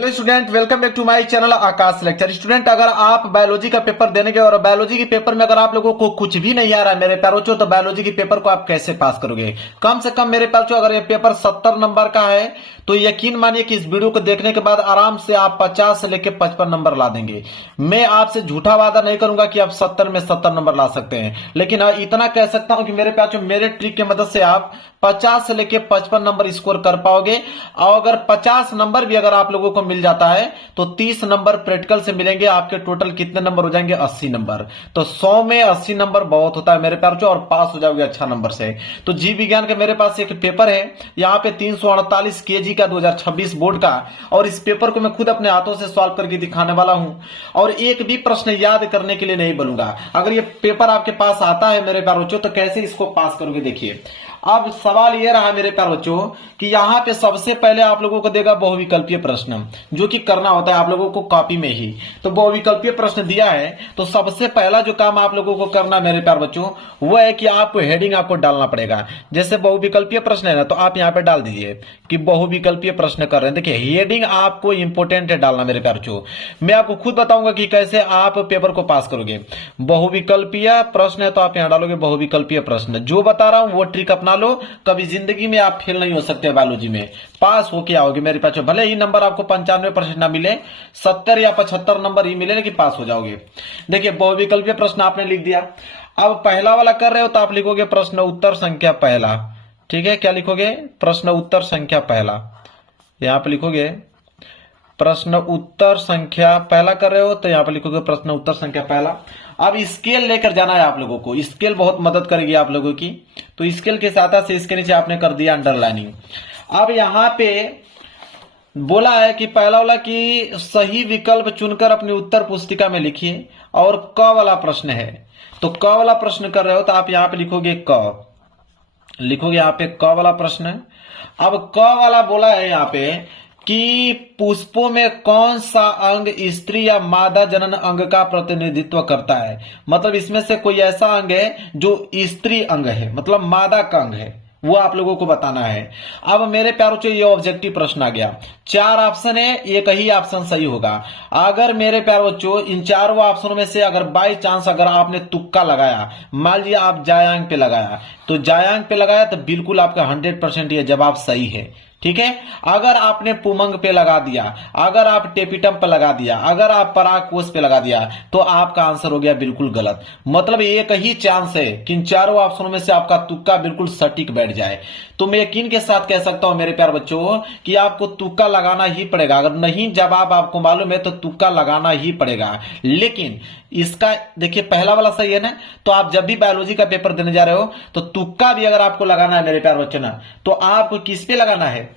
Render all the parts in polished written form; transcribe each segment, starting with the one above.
Hello student, welcome back to my channel Akash lecture. Student, अगर आप biology का paper देने गए और बायोलॉजी के पेपर में अगर आप लोगों को कुछ भी नहीं आ रहा है मेरे प्यारों, तो बायोलॉजी के पेपर को आप कैसे पास करोगे? कम से कम मेरे प्यारों, अगर ये पेपर 70 नंबर का है तो यकीन मानिए कि इस वीडियो को देखने के बाद आराम से आप 50 से लेकर 55 नंबर ला देंगे। मैं आपसे झूठा वादा नहीं करूंगा कि आप 70 में 70 नंबर ला सकते हैं, लेकिन इतना कह सकता हूं कि मेरे प्यारों, मेरे ट्रिक की मदद से आप 50 से लेकर 55 नंबर स्कोर कर पाओगे। और अगर 50 नंबर भी अगर आप लोगों को मिल जाता है तो 30 नंबर प्रैक्टिकल से मिलेंगे। आपके टोटल कितने नंबर हो जाएंगे? 80 नंबर। तो 100 में 80 नंबर बहुत होता है मेरे प्यारों, और पास हो जाओगे अच्छा नंबर से। तो जीव विज्ञान का मेरे पास एक पेपर है, यहाँ पे 348 केजी का 2026 बोर्ड का, और इस पेपर को मैं खुद अपने हाथों से सॉल्व करके दिखाने वाला हूं। और एक भी प्रश्न याद करने के लिए नहीं बोलूंगा। अगर ये पेपर आपके पास आता है मेरे प्यारों, तो कैसे इसको पास करोगे? देखिए, अब सवाल यह रहा मेरे प्यारे बच्चों कि यहां पे सबसे पहले आप लोगों को देगा बहुविकल्पीय प्रश्न, जो कि करना होता है आप लोगों को कॉपी में ही। तो बहुविकल्पीय प्रश्न दिया है, तो सबसे पहला जो काम आप लोगों को करना मेरे प्यारे बच्चों वो है कि आप हेडिंग आपको डालना पड़ेगा। जैसे बहुविकल्पीय प्रश्न है ना, तो आप यहां पे डाल दीजिए कि बहुविकल्पीय प्रश्न कर रहे हैं। देखिए, हेडिंग आपको इंपोर्टेंट है डालना मेरे प्यारे बच्चों। मैं आपको खुद बताऊंगा कि कैसे आप पेपर को पास करोगे। बहुविकल्पीय प्रश्न है तो आप यहां डालोगे बहुविकल्पीय प्रश्न। जो बता रहा हूं वो ट्रिक अपना लो, कभी जिंदगी में आप फेल नहीं हो सकते बायोलॉजी में, पास होके आओगे मेरे पास। भले ही नंबर आपको 95% ना मिले, 70 या 75 नंबर ही मिले, लेकिन पास हो जाओगे। देखिए, बहुविकल्पीय प्रश्न आपने लिख दिया। अब पहला वाला कर रहे हो तो आप लिखोगे प्रश्न उत्तर संख्या पहला। ठीक है, क्या लिखोगे? प्रश्न उत्तर संख्या पहला। यहां पर लिखोगे प्रश्न उत्तर संख्या पहला कर रहे हो तो यहां पर लिखोगे प्रश्न उत्तर संख्या पहला। अब स्केल लेकर जाना है आप लोगों को, स्केल बहुत मदद करेगी आप लोगों की। तो स्केल के सहायता से इसके नीचे आपने कर दिया अंडरलाइनिंग। अब यहां पे बोला है कि पहला वाला कि सही विकल्प चुनकर अपनी उत्तर पुस्तिका में लिखिए, और क वाला प्रश्न है। तो क वाला प्रश्न कर रहे हो तो आप यहां पे लिखोगे क, लिखोगे यहां पे क वाला प्रश्न। अब क वाला बोला है यहां पे कि पुष्पों में कौन सा अंग स्त्री या मादा जनन अंग का प्रतिनिधित्व करता है। मतलब इसमें से कोई ऐसा अंग है जो स्त्री अंग है, मतलब मादा का अंग है, वो आप लोगों को बताना है। अब मेरे प्यारों से ये ऑब्जेक्टिव प्रश्न आ गया। 4 ऑप्शन है, एक ही ऑप्शन सही होगा। अगर मेरे प्यारे बच्चों इन चारों ऑप्शनों में से अगर बाई चांस अगर आपने तुक्का लगाया, मान लिया आप जायांग पे लगाया, तो जायांग पे लगाया तो बिल्कुल आपका 100% ये जवाब सही है। ठीक है, अगर आपने पुमंग पे लगा दिया, अगर आप टेपिटम पे लगा दिया, अगर आप परागकोश पे लगा दिया, तो आपका आंसर हो गया बिल्कुल गलत। मतलब एक ही चांस है कि इन चारों ऑप्शनों में से आपका तुक्का बिल्कुल सटीक बैठ जाए। तो मैं यकीन के साथ कह सकता हूं मेरे प्यारे बच्चों कि आपको तुक्का लगाना ही पड़ेगा। अगर नहीं जवाब आपको मालूम है तो तुक्का लगाना ही पड़ेगा। लेकिन इसका देखिए, पहला वाला सही है ना, तो आप जब भी बायोलॉजी का पेपर देने जा रहे हो तो तुक्का भी अगर आपको लगाना है मेरे प्यारे बच्चों ना, तो आपको किस पे लगाना है?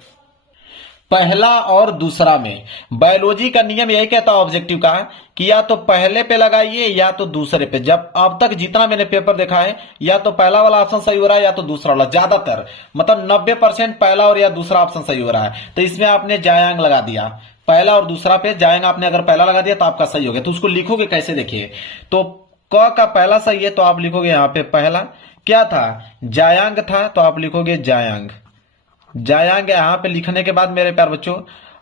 पहला और दूसरा में। बायोलॉजी का नियम यही कहता है ऑब्जेक्टिव का कि या तो पहले पे लगाइए या तो दूसरे पे। जब अब तक जितना मैंने पेपर देखा है, या तो पहला वाला ऑप्शन सही हो रहा है या तो दूसरा वाला, ज्यादातर मतलब 90% पहला और या दूसरा ऑप्शन सही हो रहा है। तो इसमें आपने जायांग लगा दिया, पहला और दूसरा पे जायांग आपने अगर पहला लगा दिया तो आपका सही हो गया। तो उसको लिखोगे कैसे? देखिए, तो क का पहला सही है तो आप लिखोगे यहां पे पहला। क्या था? जायांग था, तो आप लिखोगे जायांग। जायांग यहां पे लिखने के बाद मेरे प्यारे बच्चों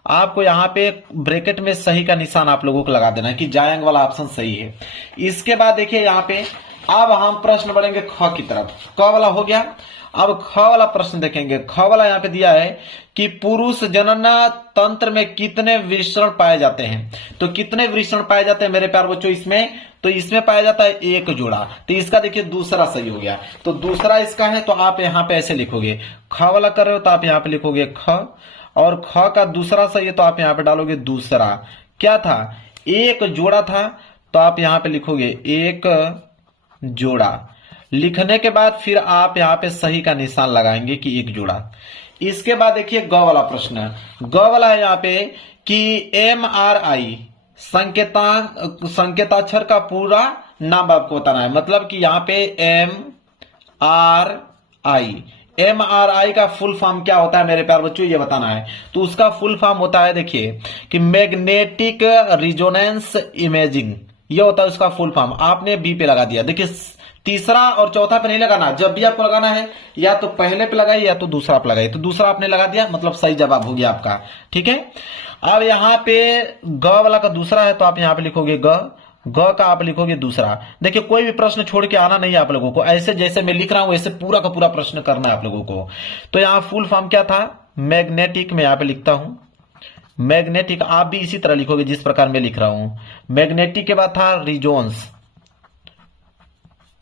आपको यहां पे ब्रैकेट में सही का निशान आप लोगों को लगा देना है कि जायांग वाला ऑप्शन सही है। इसके बाद देखिए यहां पे अब हम प्रश्न बढ़ेंगे ख की तरफ। क वाला हो गया। अब ख वाला प्रश्न देखेंगे। ख वाला यहां पे दिया है कि पुरुष जनन तंत्र में कितने वृषण पाए जाते हैं। तो कितने वृषण पाए जाते हैं मेरे प्यारे बच्चों इसमें? तो इसमें पाया जाता है एक जोड़ा। तो इसका देखिए दूसरा सही हो गया। तो दूसरा इसका है तो आप यहां पे ऐसे लिखोगे, ख वाला कर रहे हो तो आप यहां पे लिखोगे ख, और ख का दूसरा सही है तो आप यहां पे डालोगे दूसरा। क्या था? एक जोड़ा था, तो आप यहां पे लिखोगे एक जोड़ा। लिखने के बाद फिर आप यहां पे सही का निशान लगाएंगे कि एक जोड़ा। इसके बाद देखिए ग वाला प्रश्न। ग वाला है यहां पे कि MRI संकेताक्षर का पूरा नाम आपको बताना है। मतलब कि यहां पे MRI का फुल फॉर्म क्या होता है मेरे प्यारे बच्चों, ये बताना है। तो उसका फुल फॉर्म होता है देखिए कि मैग्नेटिक रिजोनेंस इमेजिंग, ये होता है उसका फुल फॉर्म। आपने बी पे लगा दिया। देखिए तीसरा और चौथा पे नहीं लगाना। जब भी आपको लगाना है या तो पहले पे लगाइए या तो दूसरा पे लगाइए। तो दूसरा आपने लगा दिया, मतलब सही जवाब हो गया आपका। ठीक है, अब यहाँ पे ग वाला का दूसरा है तो आप यहाँ पे लिखोगे ग का आप लिखोगे दूसरा। देखिए कोई भी प्रश्न छोड़ के आना नहीं है आप लोगों को, ऐसे जैसे मैं लिख रहा हूं वैसे पूरा का पूरा प्रश्न करना है आप लोगों को। तो यहाँ फुल फॉर्म क्या था, मैग्नेटिक, मैं यहाँ पे लिखता हूं मैग्नेटिक, आप भी इसी तरह लिखोगे जिस प्रकार मैं लिख रहा हूं। मैग्नेटिक के बाद था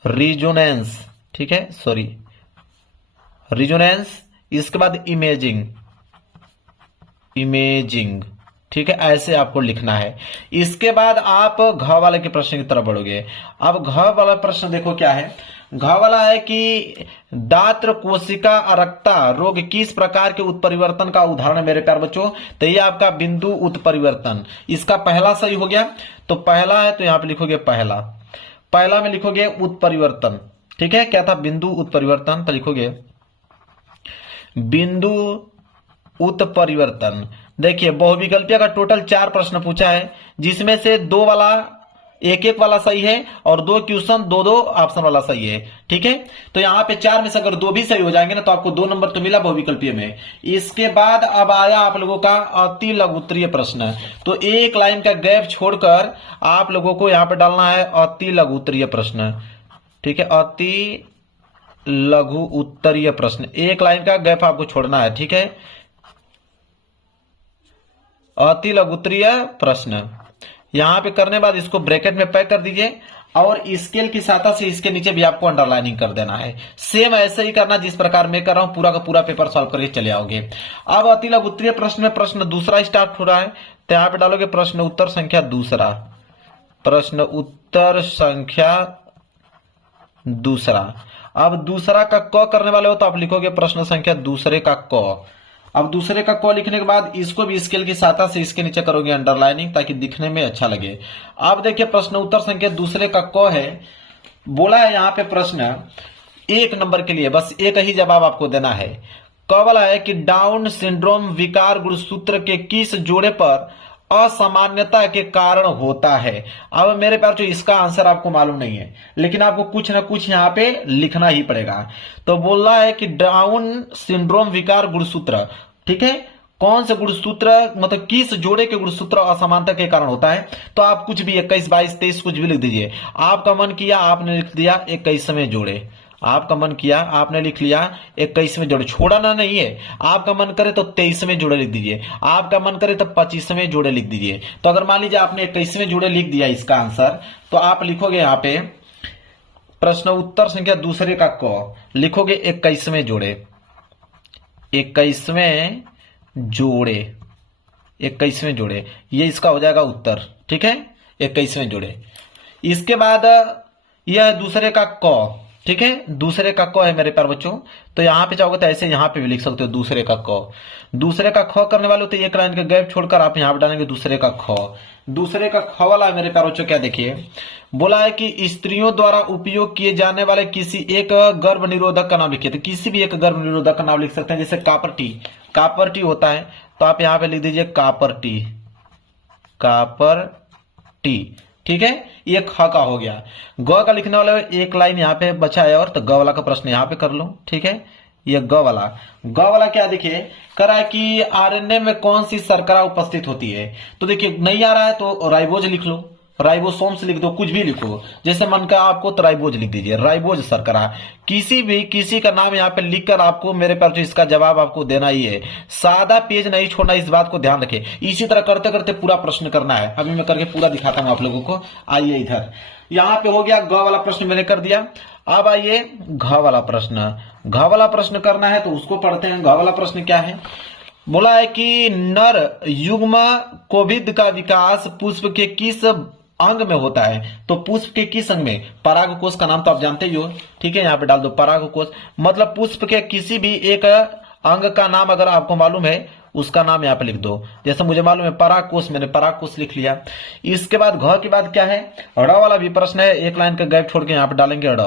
रिजोनेंस, ठीक है, सॉरी रिजोनेंस, इसके बाद इमेजिंग, ठीक है, ऐसे आपको लिखना है। इसके बाद आप घ वाले के प्रश्न की तरफ बढ़ोगे। अब घ वाला प्रश्न देखो क्या है, घ वाला है कि दात्र कोशिका अरक्ता रोग किस प्रकार के उत्परिवर्तन का उदाहरण है मेरे प्यारे बच्चों। तो ये आपका बिंदु उत्परिवर्तन, इसका पहला सही हो गया। तो पहला है तो यहां पे लिखोगे पहला में लिखोगे उत्परिवर्तन, ठीक है, क्या था, बिंदु उत्परिवर्तन, तो लिखोगे बिंदु उत्परिवर्तन। देखिए बहुविकल्पीय का टोटल 4 प्रश्न पूछा है, जिसमें से 2 वाला एक वाला सही है और 2 क्वेश्चन 2 ऑप्शन वाला सही है। ठीक है, तो यहां पे 4 में से अगर 2 भी सही हो जाएंगे ना तो आपको 2 नंबर तो मिला बहुविकल्पीय में। इसके बाद अब आया आप लोगों का अति लघुत्तरीय प्रश्न। तो एक लाइन का गैप छोड़कर आप लोगों को यहां पे डालना है अति लघुत्तरीय प्रश्न। ठीक है, अति लघु उत्तरीय प्रश्न, एक लाइन का गैप आपको छोड़ना है। ठीक है, अति लघुत्तरीय प्रश्न यहां पे करने बाद इसको ब्रैकेट में पैक कर दीजिए और स्केल की सहायता से इसके नीचे भी आपको अंडरलाइनिंग कर देना है। सेम ऐसे ही करना जिस प्रकार मैं कर रहा हूं, पूरा का पूरा पेपर सॉल्व करके चले आओगे। अब अति लघुत्तरीय प्रश्न में प्रश्न दूसरा स्टार्ट हो रहा है, तो यहां पे डालोगे प्रश्न उत्तर संख्या दूसरा, प्रश्न उत्तर संख्या दूसरा। अब दूसरा का क करने वाले हो तो आप लिखोगे प्रश्न संख्या दूसरे का क। अब दूसरे का क लिखने के बाद इसको भी स्केल की सहायता से इसके नीचे करोगे अंडरलाइनिंग, ताकि दिखने में अच्छा लगे। अब देखिए प्रश्न उत्तर संख्या दूसरे का क है, बोला है यहाँ पे प्रश्न 1 नंबर के लिए बस एक ही जवाब आपको देना है। क वाला है कि डाउन सिंड्रोम विकार गुणसूत्र के किस जोड़े पर असामान्यता के कारण होता है। अब मेरे प्यार जो इसका आंसर आपको मालूम नहीं है, लेकिन आपको कुछ ना कुछ यहाँ पे लिखना ही पड़ेगा। तो बोल रहा है कि डाउन सिंड्रोम विकार गुणसूत्र, ठीक है, कौन से गुणसूत्र, मतलब किस जोड़े के गुणसूत्र असमानता के कारण होता है। तो आप कुछ भी 21, 22, 23 कुछ भी लिख दीजिए। आपका मन किया आपने लिख दिया 21वें जोड़े, आपका मन किया आपने लिख लिया 21वें जोड़े, छोड़ना नहीं है। आपका मन करे तो 23वें जोड़े लिख दीजिए, आपका मन करे तो 25वें जोड़े लिख दीजिए। तो अगर मान लीजिए आपने 21वें जोड़े लिख दिया इसका आंसर, तो आप लिखोगे यहाँ पे प्रश्न उत्तर संख्या दूसरे का क, लिखोगे 21वें जोड़े, 21वें जोड़े, 21वें जोड़े, ये इसका हो जाएगा उत्तर। ठीक है, 21वें जोड़े। इसके बाद यह दूसरे का क, ठीक है, दूसरे का क है मेरे प्यारे बच्चों। तो यहां पे चाहोगे तो ऐसे यहां पे भी लिख सकते हो दूसरे का क। दूसरे का ख करने वाले हो तो एक लाइन का गैप छोड़कर आप यहां पे डालेंगे दूसरे का ख। दूसरे का ख वाला मेरे प्यारे बच्चों क्या देखिए, बोला है कि स्त्रियों द्वारा उपयोग किए जाने वाले किसी एक गर्भ निरोधक का नाम लिखिए। तो किसी भी एक गर्भ निरोधक का नाम लिख सकते हैं, जैसे कापर टी, कापर टी होता है तो आप यहां पे लिख दीजिए कापर टी, कापर टी। ठीक है, ये ख का हो गया। ग का लिखने वाला एक लाइन यहाँ पे बचा है और, तो ग वाला का प्रश्न यहाँ पे कर लो। ठीक है, ये ग वाला क्या देखिए करा है कि आरएनए में कौन सी शर्करा उपस्थित होती है। तो देखिए नहीं आ रहा है तो राइबोज लिख लो, राइबोसोम्स लिख दो, कुछ भी लिखो, जैसे मन का आपको तो राइबोज लिख दीजिए, राइबोज शर्करा। किसी का नाम यहाँ पे लिखकर आपको मेरे पास इसका जवाब आपको देना ही है। सादा पेज नहीं छोड़ना, इस बात को ध्यान रखें। इसी तरह करते करते पूरा प्रश्न करना है। अभी मैं करके पूरा दिखाता हूं आप लोगों को। आइए इधर, यहाँ पे हो गया ग वाला प्रश्न मैंने कर दिया। अब आइए घ वाला प्रश्न। घ वाला प्रश्न करना है तो उसको पढ़ते हैं। घ वाला प्रश्न क्या है, बोला है कि नर युग्म कोविद का विकास पुष्प के किस अंग में होता है। तो पुष्प के किस अंग में, परागकोश का नाम तो आप जानते ही हो। ठीक है, यहाँ पे डाल दो परागकोश, मतलब पुष्प के किसी भी एक अंग का नाम अगर आपको मालूम है उसका नाम यहाँ पे लिख दो। जैसे मुझे मालूम है परागकोश, मैंने परागकोश लिख लिया। इसके बाद घ के बाद क्या है, ड़ वाला भी प्रश्न है, एक लाइन का गैप छोड़ के यहाँ पे डालेंगे ड़।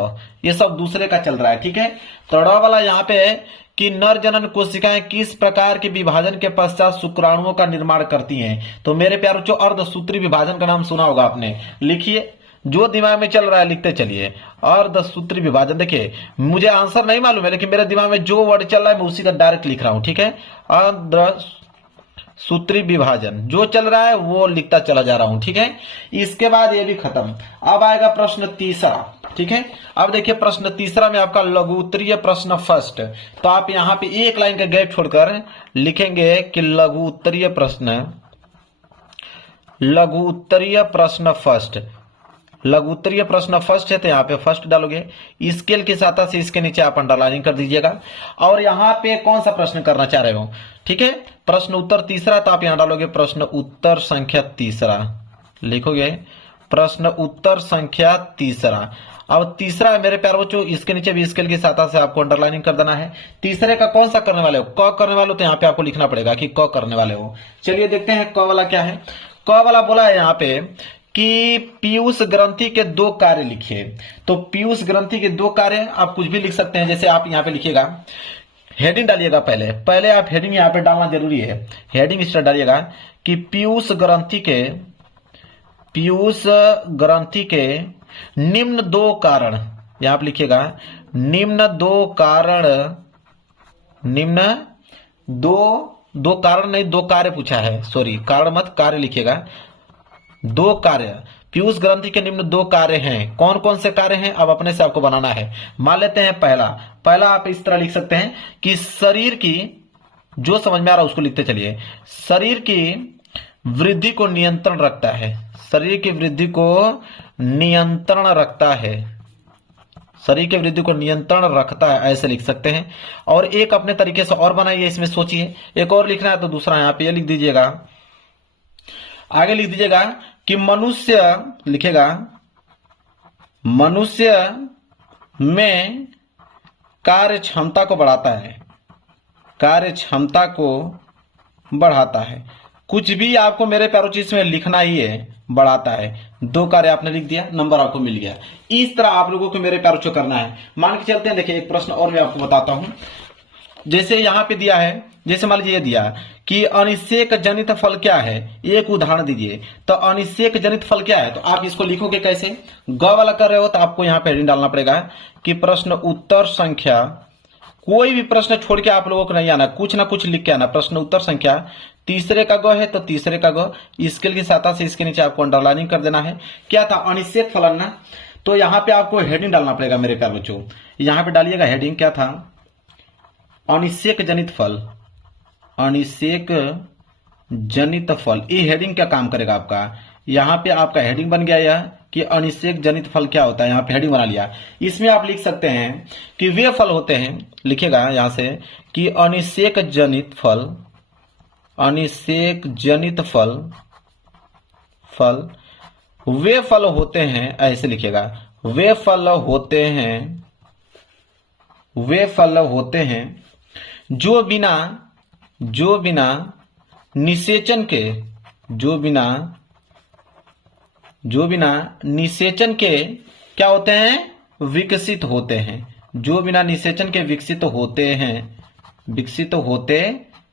ये सब दूसरे का चल रहा है। ठीक है, तो ड़ वाला यहाँ पे है कि नर जनन कोशिकाएं किस प्रकार के विभाजन के पश्चात शुक्राणुओं का निर्माण करती हैं। तो मेरे प्यारों जो अर्धसूत्री विभाजन का नाम सुना होगा आपने, लिखिए जो दिमाग में चल रहा है लिखते चलिए। अर्धसूत्री विभाजन, देखिए मुझे आंसर नहीं मालूम है, लेकिन मेरे दिमाग में जो वर्ड चल रहा है मैं उसी का डायरेक्ट लिख रहा हूं, ठीक है। अर्धसूत्री विभाजन जो चल रहा है वो लिखता चला जा रहा हूं, ठीक है। इसके बाद ये भी खत्म। अब आएगा प्रश्न तीसरा, ठीक है। अब देखिए प्रश्न तीसरा में आपका लघु उत्तरीय प्रश्न फर्स्ट, तो आप यहां पे एक लाइन का गैप छोड़कर लिखेंगे कि लघु उत्तरीय प्रश्न, लघु उत्तरीय प्रश्न फर्स्ट। लघु उत्तरीय प्रश्न फर्स्ट है तो यहाँ पे फर्स्ट डालोगे, स्केल की सहायता से इसके नीचे आप अंडरलाइनिंग कर दीजिएगा। और यहाँ पे कौन सा प्रश्न करना चाह रहे हो, ठीक है, प्रश्न उत्तर तीसरा, तो आप यहाँ डालोगे प्रश्न उत्तर संख्या तीसरा, लिखोगे प्रश्न उत्तर संख्या तीसरा। अब तीसरा है मेरे प्यारे बच्चों, इसके नीचे भी स्केल की सहायता से आपको अंडरलाइनिंग कर देना है। तीसरे का कौन सा करने वाले हो, क करने वाले हो, तो यहाँ पे आपको लिखना पड़ेगा कि क करने वाले हो। चलिए देखते हैं क वाला क्या है। क वाला बोला है यहाँ पे कि पीयूष ग्रंथि के 2 कार्य लिखिए। तो पीयूष ग्रंथि के 2 कार्य आप कुछ भी लिख सकते हैं, जैसे आप यहाँ पे लिखिएगा, हेडिंग डालिएगा, पहले आप हेडिंग यहाँ पे डालना जरूरी है। हेडिंग इस तरह डालिएगा कि पीयूष ग्रंथि के निम्न 2 कारण, यहां आप लिखिएगा निम्न 2 कारण, निम्न दो कारण नहीं 2 कार्य पूछा है, सॉरी कारण मत कार्य लिखिएगा, 2 कार्य। पीयूष ग्रंथि के निम्न 2 कार्य हैं। कौन कौन से कार्य हैं अब अपने से आपको बनाना है। मान लेते हैं पहला आप इस तरह लिख सकते हैं कि शरीर की, जो समझ में आ रहा है उसको लिखते चलिए, शरीर की वृद्धि को नियंत्रण रखता है, शरीर की वृद्धि को नियंत्रण रखता है, शरीर की वृद्धि को नियंत्रण रखता है, ऐसे लिख सकते हैं। और एक अपने तरीके से और बनाइए, इसमें सोचिए, एक और लिखना है तो दूसरा यहां पे लिख दीजिएगा, आगे लिख दीजिएगा कि मनुष्य, लिखेगा मनुष्य में कार्य क्षमता को बढ़ाता है, कार्य क्षमता को बढ़ाता है। कुछ भी आपको मेरे प्यारों चीज में लिखना ही है, बढ़ाता है। 2 कार्य आपने लिख दिया, नंबर आपको मिल गया। इस तरह आप लोगों को मेरे प्यारों को करना है। मान के चलते हैं, देखिए एक प्रश्न और मैं आपको बताता हूं। जैसे यहां पे दिया है, जैसे मान लीजिए दिया कि अनिषेक जनित फल क्या है, एक उदाहरण दीजिए। तो अनिषेक जनित फल क्या है, तो आप इसको लिखोगे कैसे, ग वाला कर रहे हो तो आपको यहां पे हेडिंग डालना पड़ेगा कि प्रश्न उत्तर संख्या, कोई भी प्रश्न छोड़ के आप लोगों को नहीं आना, कुछ ना कुछ लिख के आना। प्रश्न उत्तर संख्या तीसरे का ग है तो तीसरे का ग, स्केल की सहायता से इसके नीचे आपको अंडरलाइनिंग कर देना है। क्या था, अनिषेक फलन ना, तो यहां पे आपको हेडिंग डालना पड़ेगा मेरे प्यारे बच्चों। यहां पे डालिएगा हेडिंग, क्या था, अनिषेक जनित फल, अनिषेक जनित फल। ये हेडिंग क्या काम करेगा आपका, यहां पे आपका हेडिंग बन गया यह कि अनिषेक जनित फल क्या होता है, यहां पे हेडिंग बना लिया। इसमें आप लिख सकते हैं कि वे फल होते हैं, लिखेगा यहां से कि अनिषेक जनित फल, अनिषेक जनित फल, वे फल होते हैं, ऐसे लिखेगा, वे फल होते हैं, वे फल होते हैं जो बिना निषेचन के, जो बिना निषेचन के क्या होते हैं, विकसित होते हैं, जो बिना निषेचन के विकसित होते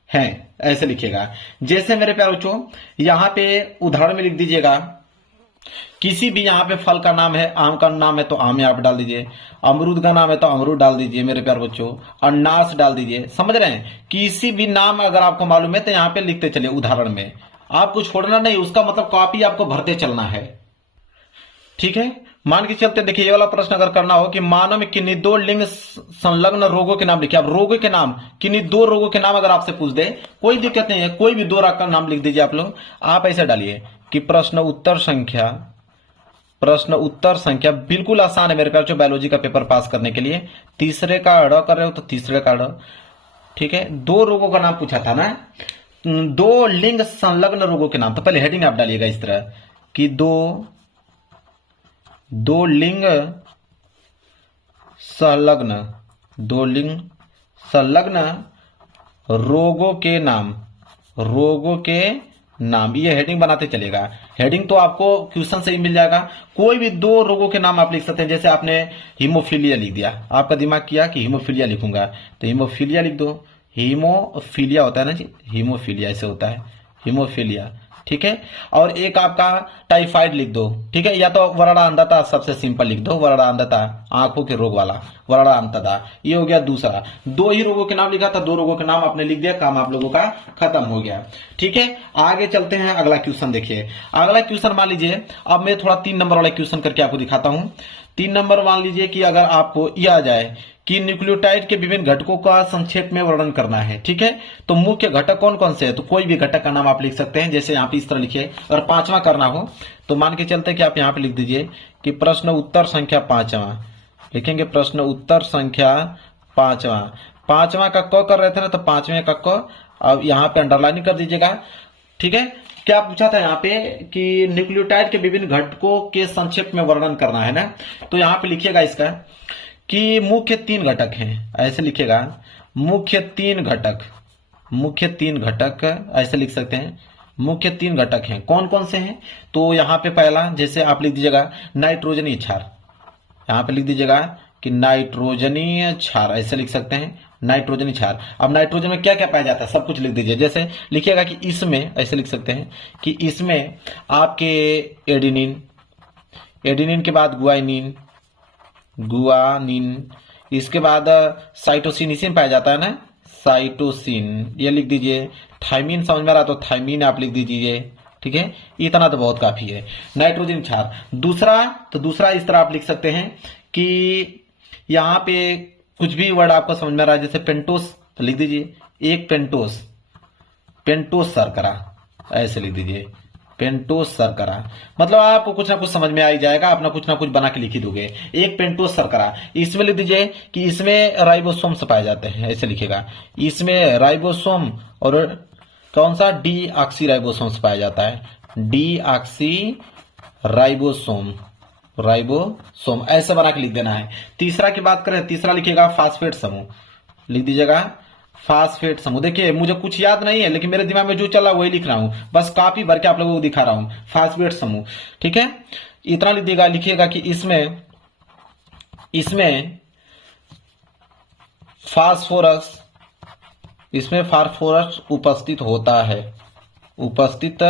हैं, ऐसे लिखिएगा। जैसे मेरे प्यारे बच्चों यहां पे उदाहरण में लिख दीजिएगा, किसी भी यहां पे फल का नाम है, आम का नाम है तो आम यहां पे डाल दीजिए, अमरूद का नाम है तो अमरूद डाल दीजिए मेरे प्यारे बच्चों, अनानास डाल दीजिए, समझ रहे हैं। किसी भी नाम अगर आपको मालूम है तो यहां पे लिखते चलिए उदाहरण में, आपको छोड़ना नहीं, उसका मतलब कॉपी आपको भरते चलना है, ठीक है। मान के चलते देखिए ये वाला प्रश्न अगर करना हो कि मानव में किन्हीं 2 लिंग संलग्न रोगों के नाम लिखिए। अब रोगों के नाम, किन्हीं 2 रोगों के नाम अगर आपसे पूछ दे, कोई दिक्कत नहीं है, कोई भी 2 राग का नाम लिख दीजिए आप लोग। आप ऐसे डालिए कि प्रश्न उत्तर संख्या बिल्कुल आसान है मेरे प्यारे, बायोलॉजी का पेपर पास करने के लिए। तीसरे का अड़ कर रहे हो तो तीसरे का अड़, ठीक है। 2 रोगों का नाम पूछा था ना, 2 लिंग संलग्न रोगों के नाम, तो पहले हेडिंग आप डालिएगा इस तरह कि 2 लिंग संलग्न, 2 लिंग संलग्न रोगों के नाम, ये हेडिंग बनाते चलेगा। हेडिंग तो आपको क्वेश्चन से ही मिल जाएगा। कोई भी 2 रोगों के नाम आप लिख सकते हैं। जैसे आपने हीमोफीलिया लिख दिया, आपका दिमाग किया कि हीमोफीलिया लिखूंगा तो हीमोफीलिया लिख दो। हीमोफीलिया होता है ना जी, हीमोफीलिया ऐसे होता है, हीमोफीलिया। ठीक है। और एक आपका टाइफाइड लिख दो, ठीक है, या तो वरणांधता सबसे सिंपल लिख दो, वरणांधता आंखों के रोग वाला वरणांधता, ये हो गया दूसरा। दो ही रोगों के नाम लिखा था, दो रोगों के नाम आपने लिख दिया, काम आप लोगों का खत्म हो गया। ठीक है, आगे चलते हैं, अगला क्वेश्चन देखिए। अगला क्वेश्चन मान लीजिए, अब मैं थोड़ा 3 नंबर वाला क्वेश्चन करके आपको दिखाता हूं। 3 नंबर मान लीजिए कि अगर आपको यह आ जाए कि न्यूक्लियोटाइड के विभिन्न घटकों का संक्षेप में वर्णन करना है, ठीक है, तो मुख्य घटक कौन कौन से हैं, तो कोई भी घटक का नाम आप लिख सकते हैं, जैसे यहाँ पे इस तरह लिखिए। और 5वां करना हो तो मान के चलते कि आप यहाँ पे लिख दीजिए कि प्रश्न उत्तर संख्या 5वां लिखेंगे, प्रश्न उत्तर संख्या 5वां। 5वां का क कर रहे थे ना, तो 5वें का क अब यहाँ पे अंडरलाइनिंग कर दीजिएगा। ठीक है, क्या पूछा था यहाँ पे कि न्यूक्लियोटाइड के विभिन्न घटकों के संक्षेप में वर्णन करना है ना, तो यहाँ पे लिखिएगा इसका कि मुख्य 3 घटक हैं, ऐसे लिखेगा, मुख्य 3 घटक, मुख्य 3 घटक ऐसे लिख सकते हैं, मुख्य 3 घटक हैं। कौन कौन से हैं, तो यहाँ पे पहला जैसे आप लिख दीजिएगा नाइट्रोजनीय क्षार, यहाँ पे लिख दीजिएगा कि नाइट्रोजनीय क्षार, ऐसे लिख सकते हैं नाइट्रोजनीय क्षार। अब नाइट्रोजन में क्या क्या पाया जाता है सब कुछ लिख दीजिए, जैसे लिखिएगा कि इसमें, ऐसे लिख सकते हैं कि इसमें आपके एडिनिन, एडिनिन के बाद गुआनिन, गुआनिन, इसके बाद साइटोसिन, इसी में पाया जाता है ना, साइटोसिन, ये लिख दीजिए। थायमीन समझ में आ रहा तो थायमीन आप लिख दीजिए। ठीक है, इतना तो बहुत काफी है, नाइट्रोजन क्षार। दूसरा, तो दूसरा इस तरह आप लिख सकते हैं कि यहां पे कुछ भी वर्ड आपको समझ में आ रहा है, जैसे पेंटोस, तो लिख दीजिए एक पेंटोस, पेंटोस शर्करा, ऐसे लिख दीजिए पेंटोस शर्करा। मतलब आपको कुछ ना कुछ समझ में आ ही जाएगा, अपना कुछ ना कुछ बना के लिख ही दोगे। एक पेंटोस शर्करा, इसमें लिख दीजिए कि इसमें राइबोसोम्स पाए जाते हैं, ऐसे लिखेगा, इसमें राइबोसोम और कौन सा डी ऑक्सी राइबोसोम्स पाया जाता है, डी ऑक्सी राइबोसोम, राइबोसोम, ऐसे बना के लिख देना है। तीसरा की बात करें, तीसरा लिखिएगा फास्फेट समूह, लिख दीजिएगा फास्फेट समूह। देखिए मुझे कुछ याद नहीं है, लेकिन मेरे दिमाग में जो चला वही लिख रहा हूं, बस कॉपी भर के आप लोगों को दिखा रहा हूं, फास्फेट समूह। ठीक है, इतना लिख देगा, लिखिएगा कि इसमें फास्फोरस, इसमें फास्फोरस उपस्थित होता है, उपस्थित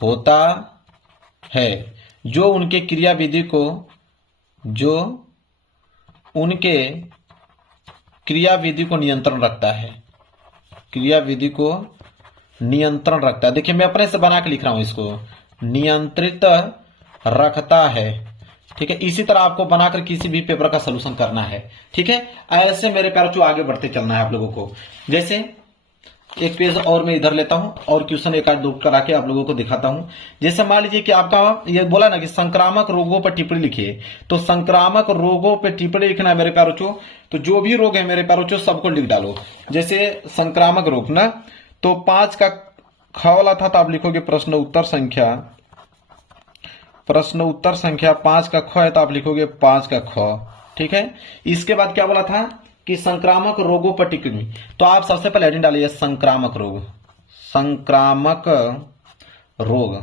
होता है, जो उनके क्रियाविधि को, जो उनके क्रियाविधि को नियंत्रण रखता है, क्रियाविधि को नियंत्रण रखता है। देखिए मैं अपने से बना के लिख रहा हूं इसको, नियंत्रित रखता है। ठीक है, इसी तरह आपको बनाकर किसी भी पेपर का सलूशन करना है। ठीक है, ऐसे मेरे प्यारों को आगे बढ़ते चलना है आप लोगों को। जैसे एक पेज और मैं इधर लेता हूं और क्वेश्चन एक आध दो करा के आप लोगों को दिखाता हूं। जैसे मान लीजिए कि आपका ये बोला ना कि संक्रामक रोगों पर टिप्पणी लिखिए, तो संक्रामक रोगों पर टिप्पणी लिखना है मेरे प्यारों, तो जो भी रोग है मेरे प्यारों सबको लिख डालो। जैसे संक्रामक रोग ना, तो 5 का ख वाला था, तो आप लिखोगे प्रश्न उत्तर संख्या, प्रश्न उत्तर संख्या 5 का ख है, तो आप लिखोगे 5 का ख। ठीक है, इसके बाद क्या बोला था कि संक्रामक रोगों पर टिप्पणी, तो आप सबसे पहले हेडिंग डालिए संक्रामक रोग, संक्रामक रोग,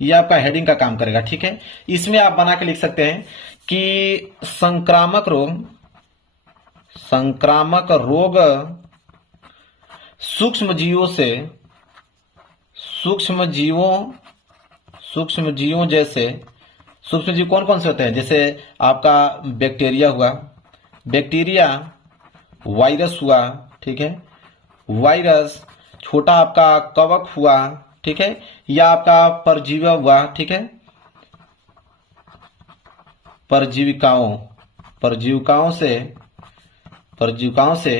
ये आपका हेडिंग का काम करेगा। ठीक है, इसमें आप बना के लिख सकते हैं कि संक्रामक रोग, संक्रामक रोग सूक्ष्म जीवों से, सूक्ष्म जीवों जैसे, सूक्ष्म जीव कौन कौन से होते हैं, जैसे आपका बैक्टीरिया हुआ, बैक्टीरिया, वायरस हुआ, ठीक है, वायरस, छोटा आपका कवक हुआ, ठीक है, या आपका परजीवी हुआ, ठीक है, परजीविकाओं, परजीविकाओं से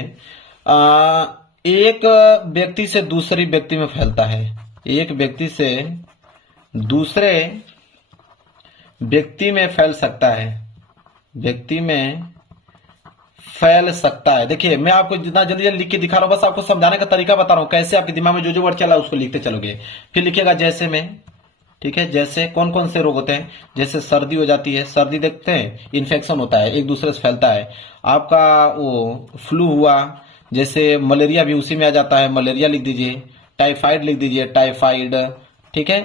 एक व्यक्ति से दूसरी व्यक्ति में फैलता है, एक व्यक्ति से दूसरे व्यक्ति में फैल सकता है, व्यक्ति में फैल सकता है। देखिए मैं आपको जितना जल्दी लिख के दिखा रहा हूं, बस आपको समझाने का तरीका बता रहा हूं, कैसे आपके दिमाग में जो जो वर्ड चला उसको लिखते चलोगे। फिर लिखिएगा जैसे में, ठीक है, जैसे कौन कौन से रोग होते हैं, जैसे सर्दी हो जाती है, सर्दी देखते हैं इन्फेक्शन होता है, एक दूसरे से फैलता है। आपका वो फ्लू हुआ, जैसे मलेरिया भी उसी में आ जाता है, मलेरिया लिख दीजिए। टाइफाइड लिख दीजिए, टाइफाइड। ठीक है,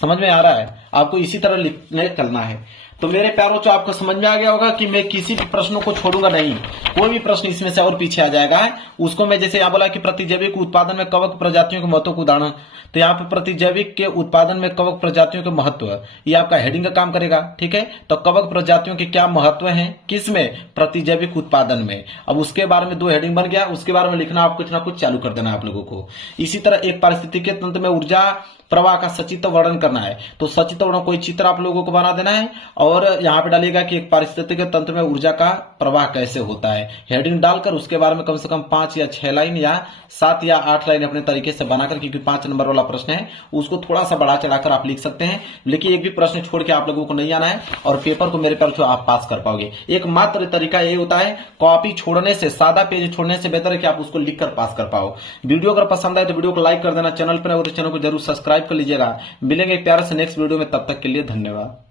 समझ में आ रहा है आपको, इसी तरह लिखने चलना है। तो मेरे प्यारों जो आपको समझ में आ गया होगा कि मैं किसी भी प्रश्नों को छोड़ूंगा नहीं, कोई भी प्रश्न इसमें से और पीछे आ जाएगा उसको मैं, जैसे यहाँ बोला कि प्रतिजैविक उत्पादन में कवक प्रजातियों के महत्व को उदाहरण, तो यहाँ पे प्रतिजैविक के उत्पादन में कवक प्रजातियों के महत्व, ये आपका हेडिंग का काम करेगा। ठीक है, तो कवक प्रजातियों के क्या महत्व हैं, किसमें, प्रतिजैविक उत्पादन में। अब उसके बारे में 2 हेडिंग बन गया, उसके बारे में लिखना आप कुछ ना कुछ चालू कर देना आप लोगों को। इसी तरह एक पारिस्थितिकी तंत्र में ऊर्जा प्रवाह का सचित्र वर्णन करना है, तो सचित्र वर्णन कोई चित्र आप लोगों को बना देना है और यहाँ पे डालिएगा कि एक पारिस्थितिकी तंत्र में ऊर्जा का प्रवाह कैसे होता है, हेडिंग डालकर उसके बारे में कम से कम 5 या 6 लाइन या 7 या 8 लाइन अपने तरीके से बनाकर, क्योंकि 5 नंबर वाला प्रश्न है उसको थोड़ा सा बढ़ा चढ़ाकर आप लिख सकते हैं, लेकिन एक भी प्रश्न छोड़ के आप लोगों को नहीं आना है और पेपर को मेरे पर आप पास कर पाओगे। एकमात्र तरीका यही होता है, कॉपी छोड़ने से, सादा पेज छोड़ने से बेहतर है कि आप उसको लिखकर पास कर पाओ। वीडियो अगर पसंद आए तो वीडियो को लाइक कर देना, चैनल पर चैनल को जरूर सब्सक्राइब कर लीजिएगा। मिलेंगे एक प्यारे से नेक्स्ट वीडियो में, तब तक के लिए धन्यवाद।